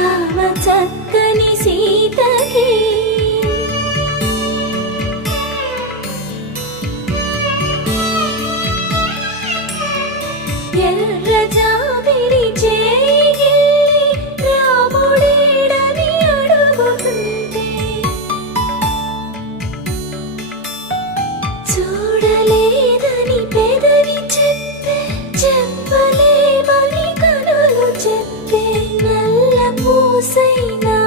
రామ చక్కని సీతకి ఎర్ర జాబిలి చేయి రాముడేడని అడుగుతుంటే చూడలేదని పెదవి చెప్పే చెప్పలేమని కనులు చెప్పే నల్ల పూసైనా